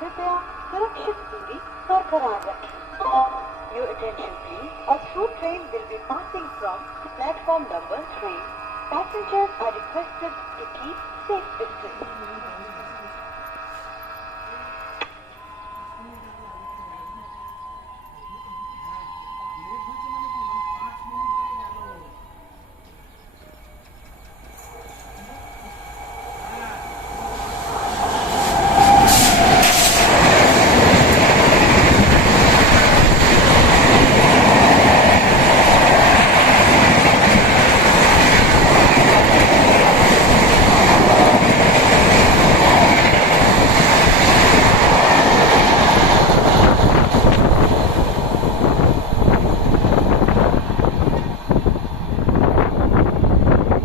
कृपया सुरक्षित दूरी बरकरार रखें। Your attention please. A through train will be passing from platform number 3. Passengers are requested to keep safe distance.